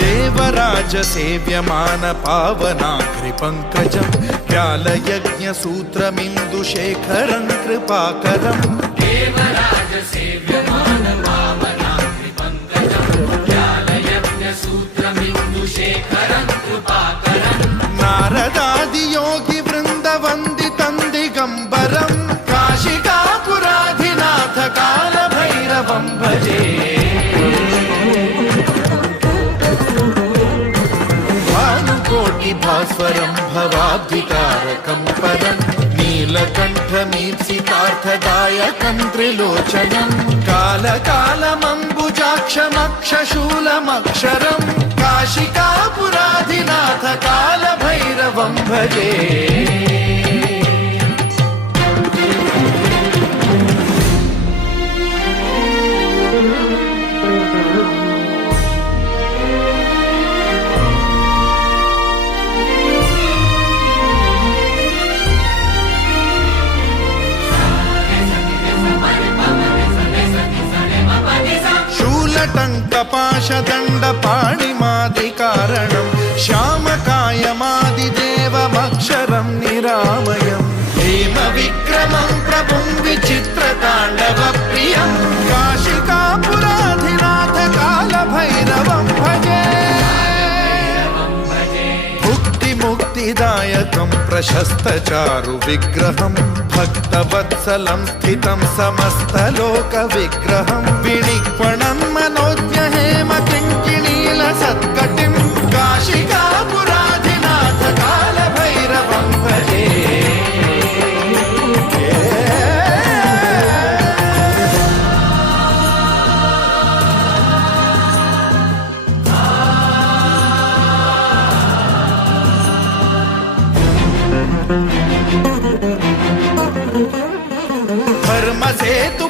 देवराज सेव्यमान पावनाघ्रि पंकजं व्यालयज्ञ सूत्रमिन्दुशेखरं कृपाकरं देवराज सेव्यमान पावनाघ्रि पंकजं व्यालयज्ञ सूत्रमिन्दुशेखरं कृपाकरं नारदादि योगी वृंद वंदितं दिगंबरं काशिकापुराधिनाथ काल भैरवं भजे भास्वरं भवाब्धिकारकं परं नीलकण्ठमीप्सितार्थदायकं त्रिलोचनं कालकालमम्बुजाक्षमक्षशूलमक्षरं काशिकापुराधिनाथ कालभैरवं भजे टङ्कपाशदण्डपाणिमादिकारणं श्यामकायमादिदेवमक्षरं निरामयं हेमविक्रमं प्रभुं विचित्रताण्डवप्रियं काशिकापुराधिनाथ कालभैरवं भजे मुक्तिदायकं प्रशस्तचारुविग्रहं भक्तवत्सलं स्थितं समस्तलोकविग्रहं विनिक्वणं मनोज्ञहेमकिङ्किणीलसत्कटिं काशिकापुराधिनाथ कालभैरवं भजे धर्मसेतु